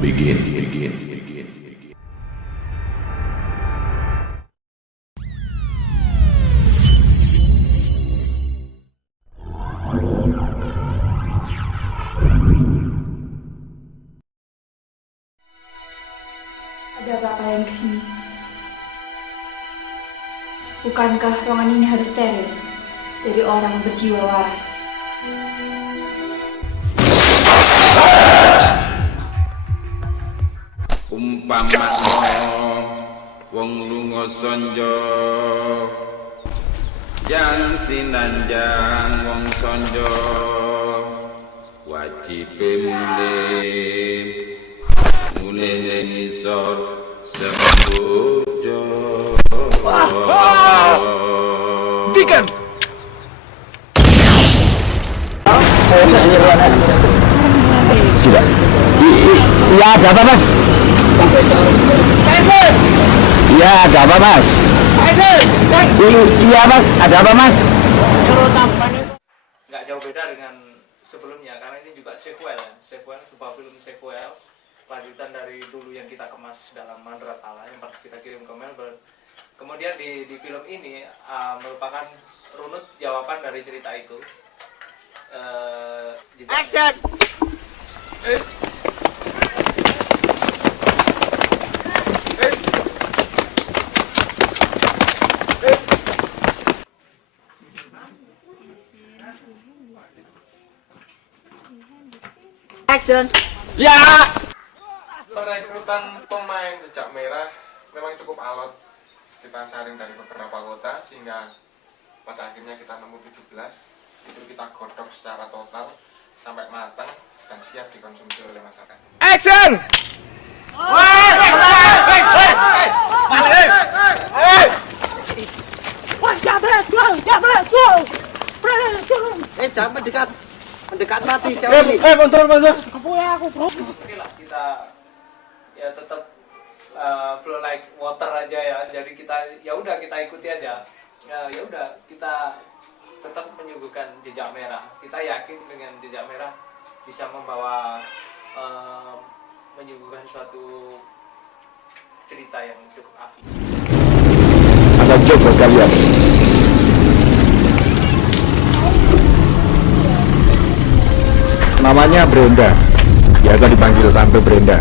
begin. Ada apa kalian kesini? Bukankah ruangan ini harus steril dari orang berjiwa waras? Umpama wong lunga sonjo jan sinanjang wong sonjo wajibe mule ngisor sembojo. Hentikan! Sudah. Iya, ada apa, Mas? Iya, ada apa, Mas? Iya, Mas. Ada apa, Mas? Nggak jauh beda dengan sebelumnya, karena ini juga sequel sebuah film sequel lanjutan dari dulu yang kita kemas dalam Mandratala yang pernah kita kirim ke Melbourne. Kemudian di film ini merupakan runut jawaban dari cerita itu. Action! Action! Ya! Perekrutan pemain Jejak Merah memang cukup alot. Kita saring dari beberapa kota sehingga pada akhirnya kita nemu 17. Itu kita godok secara total sampai matang dan siap dikonsumsi oleh masyarakat. Action! Jangan mendekat mati. Mundur. Inilah kita ya tetap flow like water aja ya. Jadi kita ya udah kita ikuti aja. Ya udah kita tetap menyuguhkan Jejak Merah. Kita yakin dengan Jejak Merah bisa membawa menyuguhkan suatu cerita yang cukup apik. Ada job buat kalian. Namanya Brenda, biasa dipanggil Tante Brenda.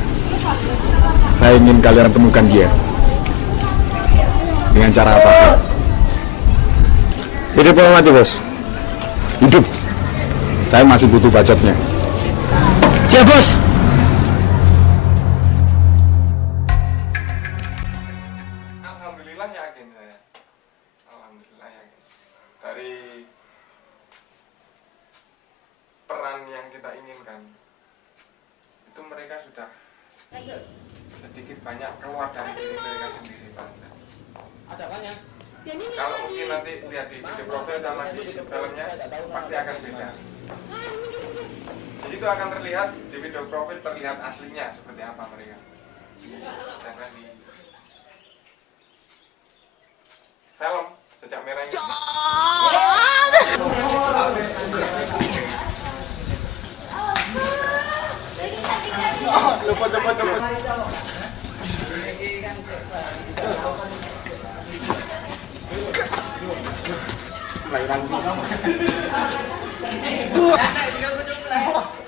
Saya ingin kalian temukan dia. Dengan cara apa? Hidup atau mati, Bos? Hidup. Saya masih butuh bacotnya. Siap, Bos. Alhamdulillah yakin saya. Alhamdulillah yakin. Dari peran yang kita inginkan itu mereka sudah sedikit banyak keluar dari diri mereka sendiri, Pak. Ada banyak. Kalau mungkin nanti lihat di video profil sama di filmnya pasti akan beda. Jadi itu akan terlihat di video profil, terlihat aslinya seperti apa mereka. Sedangkan di film Jejak Merah ini cepet.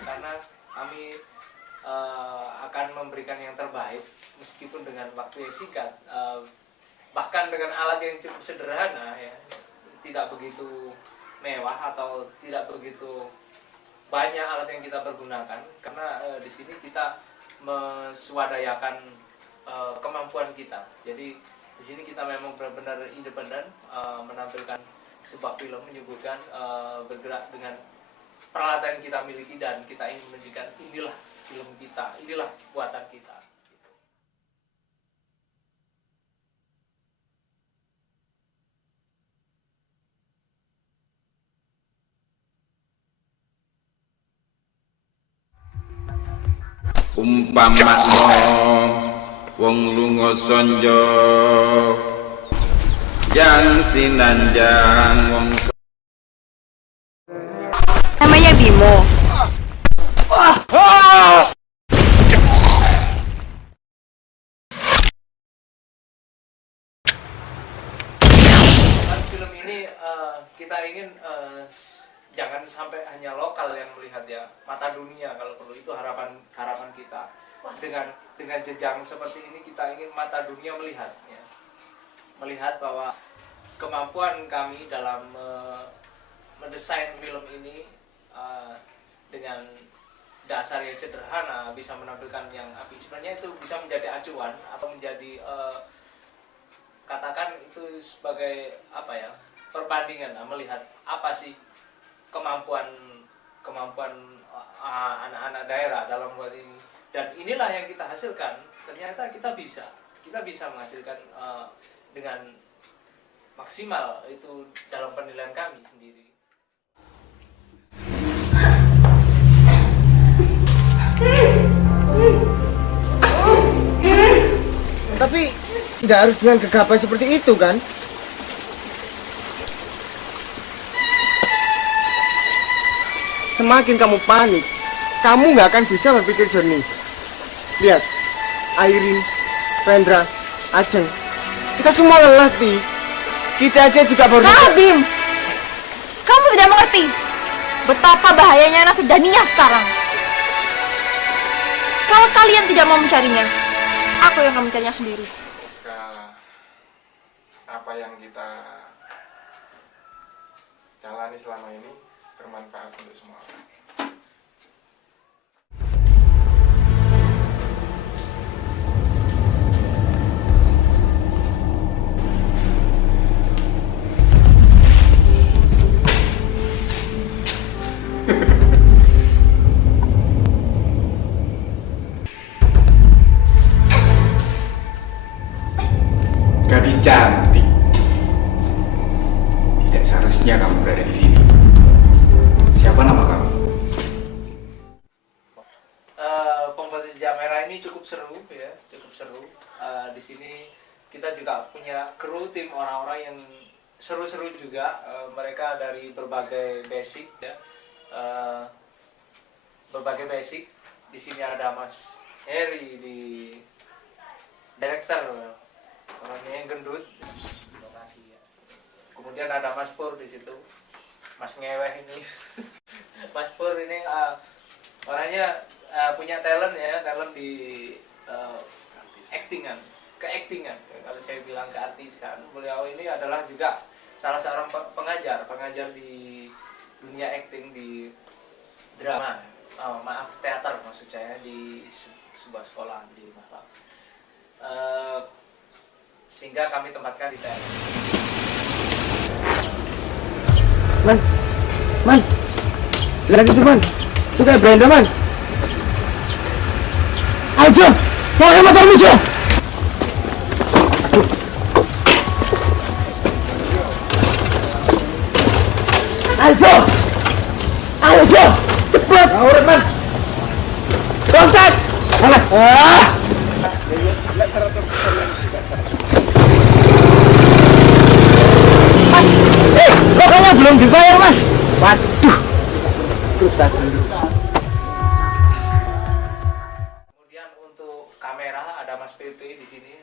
Karena kami akan memberikan yang terbaik meskipun dengan waktu yang singkat, bahkan dengan alat yang cukup sederhana ya, tidak begitu mewah atau tidak begitu banyak alat yang kita pergunakan, karena di sini kita menswadayakan kemampuan kita. Jadi di sini kita memang benar-benar independen, menampilkan sebuah film, menyuguhkan bergerak dengan peralatan yang kita miliki, dan kita ingin menunjukkan inilah film kita, inilah buatan kita. Umpama wong lunga sonjo jan sinanjang wong Namanya Bimo. kita ingin jangan sampai hanya lokal yang melihat ya, mata dunia kalau perlu, itu harapan kita. Dengan jenjang seperti ini kita ingin mata dunia melihat ya. Melihat bahwa kemampuan kami dalam mendesain film ini dengan dasar yang sederhana bisa menampilkan yang apik, sebenarnya itu bisa menjadi acuan atau menjadi katakan itu sebagai apa ya, perbandingan, melihat apa sih kemampuan anak-anak daerah dalam buat ini, dan inilah yang kita hasilkan. Ternyata kita bisa menghasilkan dengan maksimal itu dalam penilaian kami sendiri. Tapi tidak harus dengan gegabah seperti itu kan? Semakin kamu panik, kamu nggak akan bisa berpikir jernih. Lihat, Airin, Vendra, Ajeng, kita semua lelah, Pi. Kita aja juga baru... Bim, kamu tidak mengerti betapa bahayanya anak sedania sekarang. Kalau kalian tidak mau mencarinya, aku yang akan mencarinya sendiri. Semoga apa yang kita jalani selama ini bermanfaat untuk semua orang. Gadis cantik. Tidak seharusnya kamu berada di sini. Siapa nama kamu? Pembuatan Jejak Merah ini cukup seru ya, cukup seru. Di sini kita juga punya kru, tim orang-orang yang seru-seru juga. Mereka dari berbagai basic ya, berbagai basic. Di sini ada Mas Heri di director, orangnya yang gendut, lokasi ya. Kemudian ada Mas Pur di situ, Mas Ngeweh ini. Mas Pur ini orangnya punya talent ya, talent di keaktingan. Kalau saya bilang keartisan, beliau ini adalah juga salah seorang pengajar di dunia akting di drama, teater maksud saya, di sebuah sekolah di Malang. Sehingga kami tempatkan di teater. Man, lihat itu man, itu kayak Brenda man. Ayo, mau motormu Jo. Ayo Jo, cepat. Urut man. Loncat. Alah. Mas, pokoknya belum dibayar mas. Waduh. Kemudian untuk kamera ada Mas PP di sini.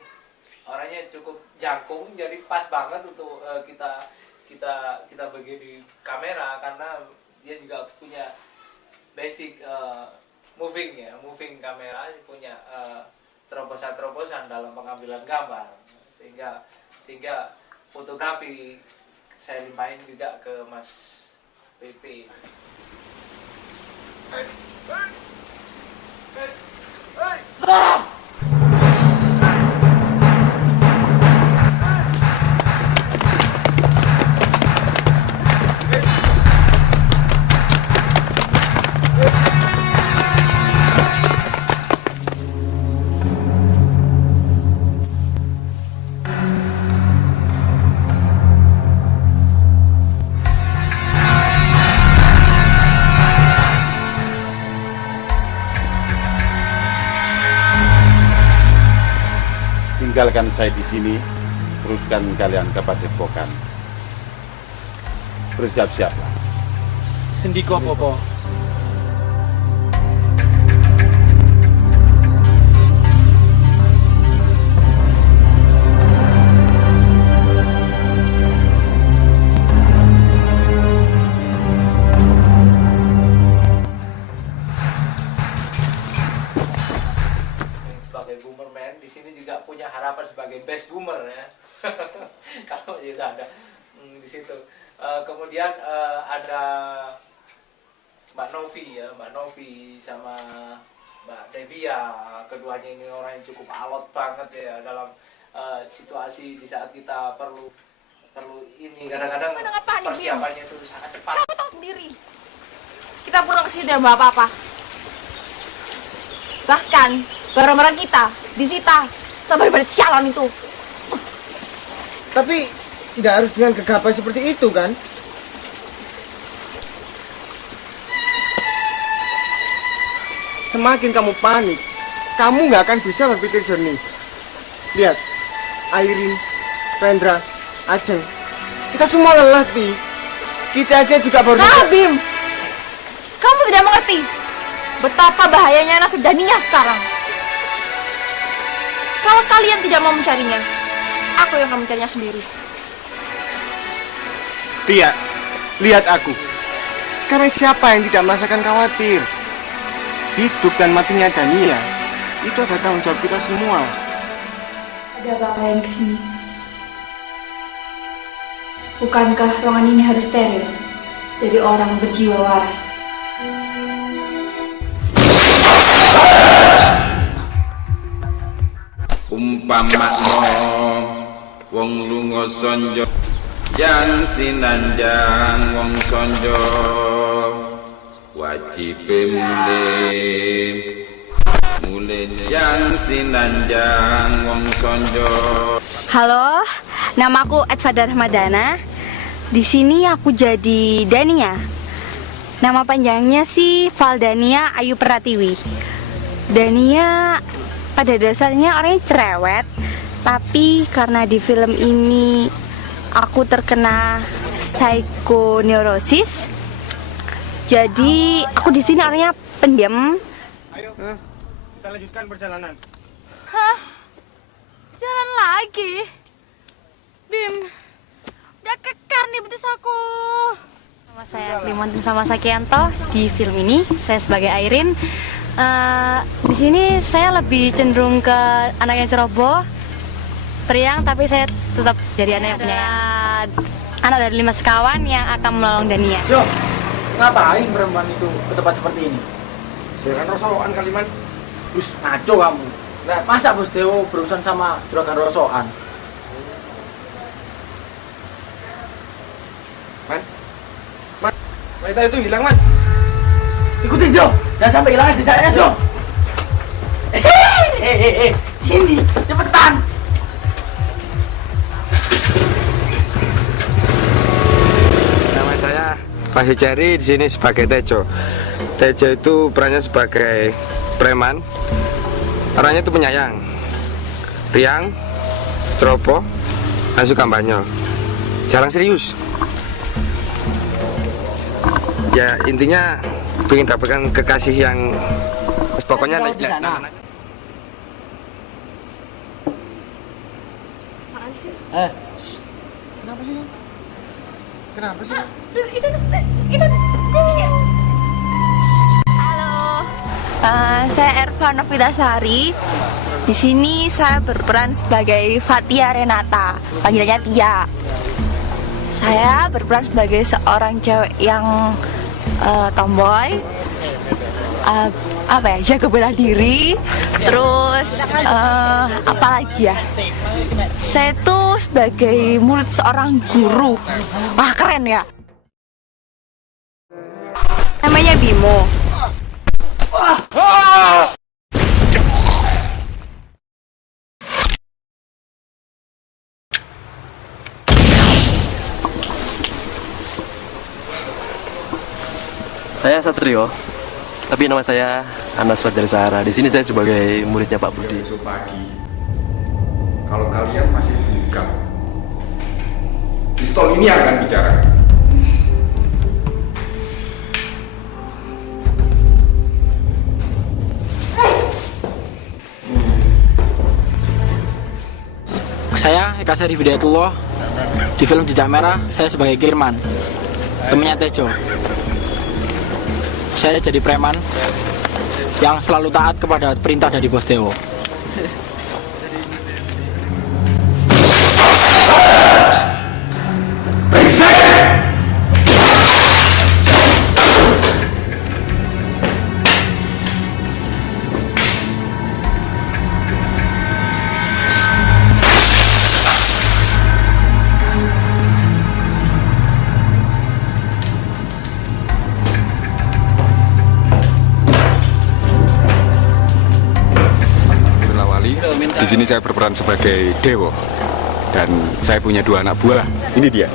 Orangnya cukup jangkung, jadi pas banget untuk kita bagi di kamera, karena dia juga punya basic moving kamera, punya terobosan dalam pengambilan gambar, sehingga fotografi saya limpahin juga ke Mas PP. Tinggalkan saya di sini, teruskan kalian ke Padepokan. Bersiap-siaplah. Sendiko Popo. di situ. Kemudian ada Mbak Novi sama Mbak Devia. Keduanya ini orang yang cukup alot banget ya dalam situasi di saat kita perlu ini. Kadang-kadang persiapannya itu sangat cepat. Kamu tahu sendiri. Kita pulang ke sini tidak bawa apa-apa. Bahkan barang-barang kita disita sama daripada sialan itu. Tapi tidak harus dengan gegabah seperti itu kan? Semakin kamu panik, kamu nggak akan bisa berpikir jernih. Lihat, Airin, Vendra, Ajeng, kita semua lelah, Pi. Kita aja juga baru... Bim, kamu tidak mengerti betapa bahayanya anak sedania sekarang. Kalau kalian tidak mau mencarinya, aku yang akan mencarinya sendiri. Tia, lihat aku. Sekarang siapa yang tidak merasakan khawatir? Hidup dan matinya Dania itu adalah tanggung jawab kita semua. Ada apa kalian kesini? Bukankah ruangan ini harus steril dari orang berjiwa waras? Umpamakno wong lunga sonjo yang sinanjang wong sonjo wajibe mule yang sinanjang wong sonjo. Halo, namaku Edvada Rahmadana. Di sini aku jadi Dania. Nama panjangnya sih Valdania Ayu Pratiwi. Dania pada dasarnya orangnya cerewet, tapi karena di film ini aku terkena psikoneurosis, jadi aku di sini orangnya pendiam. Ayo, kita lanjutkan perjalanan. Hah? Jalan lagi? Bim, udah kekar nih betis aku. Sama saya Klimontin sama Sakianto. Di film ini saya sebagai Airin. Di sini saya lebih cenderung ke anak yang ceroboh, periang, tapi saya tetap jadi anak yang penyayang. Anak dari 5 sekawan yang akan menolong Dania. Jo, ngapain perempuan itu ke tempat seperti ini? Jangan rosokan kaliman. Bus, ngaco kamu. Nah, masa Bos Dewo berurusan sama juragan rosokan? Man, wanita itu hilang, Man. Ikutin Jo, jangan sampai hilangan jejaknya Jo. Ini cepetan. Nama saya Pak Ceri, di sini sebagai Tejo. Tejo itu perannya sebagai preman. Orangnya itu penyayang, riang, ceroboh, dan suka banyak. Jarang serius. Ya intinya ingin dapatkan kekasih yang pokoknya di sana. Apaan sih? Kenapa sih? Kenapa sih? Itu. Halo. Saya Erva Novitasari. Di sini saya berperan sebagai Fatia Renata, panggilannya Tia. Saya berperan sebagai seorang cewek yang tomboy, jaga bela diri, terus apa lagi ya? Saya tuh sebagai murid seorang guru. Wah, keren ya. Namanya Bimo. Saya Satrio, tapi nama saya Anas Fadil Sahara. Di sini saya sebagai muridnya Pak Budi. Besok pagi, kalau kalian masih bungkam, pistol ini akan bicara. Saya Eka Seri Hidayatullah. Di film Jejak Merah, saya sebagai Kirman, temannya Tejo. Saya jadi preman yang selalu taat kepada perintah dari Bos Dewo. Periksa! sini saya berperan sebagai Dewo dan saya punya 2 anak buah. Ini dia.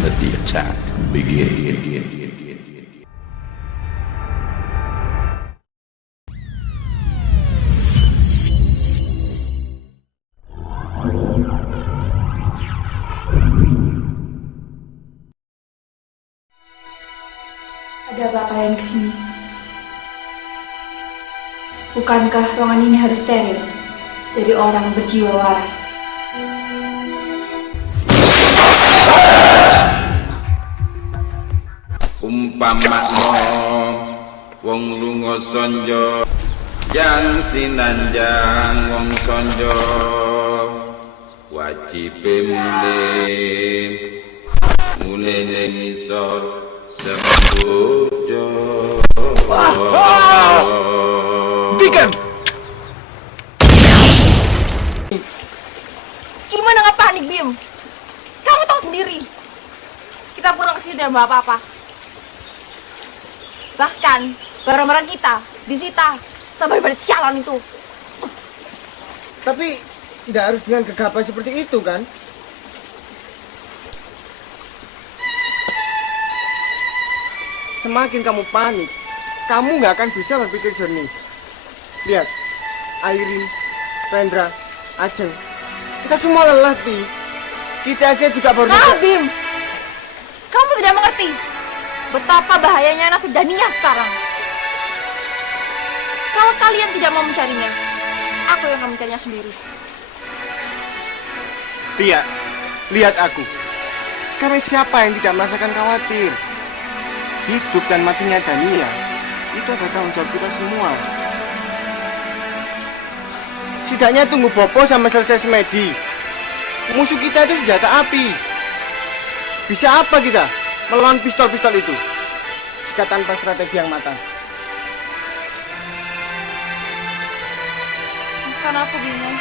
Let the attack begin. Ada apa kalian kesini? Bukankah ruangan ini harus steril dari orang berjiwa waras? Umpamakno wong lunga sonjo jang sinanjang wong sonjo wajibe mule ngisor sembojo. Hentikan! Gimana nggak panik, Bim? Kamu tahu sendiri. Kita pulang ke sini tidak bawa apa-apa. Bahkan barang-barang kita disita sama daripada sialan itu. Tapi tidak harus dengan gegabah seperti itu kan? Semakin kamu panik, kamu nggak akan bisa berpikir jernih. Lihat, Airin, Vendra, Ajeng, kita semua lelah, Pi. Kita aja juga baru... Nah, Bim, kamu tidak mengerti betapa bahayanya nasib Dania sekarang. Kalau kalian tidak mau mencarinya, aku yang akan mencarinya sendiri. Tia, lihat aku. Sekarang siapa yang tidak merasakan khawatir? Hidup dan matinya Dania itu adalah tanggung jawab kita semua. Setidaknya tunggu Bopo sama selesai semedi. Musuh kita itu senjata api. Bisa apa kita melawan pistol-pistol itu jika tanpa strategi yang matang? Bukan aku bingung.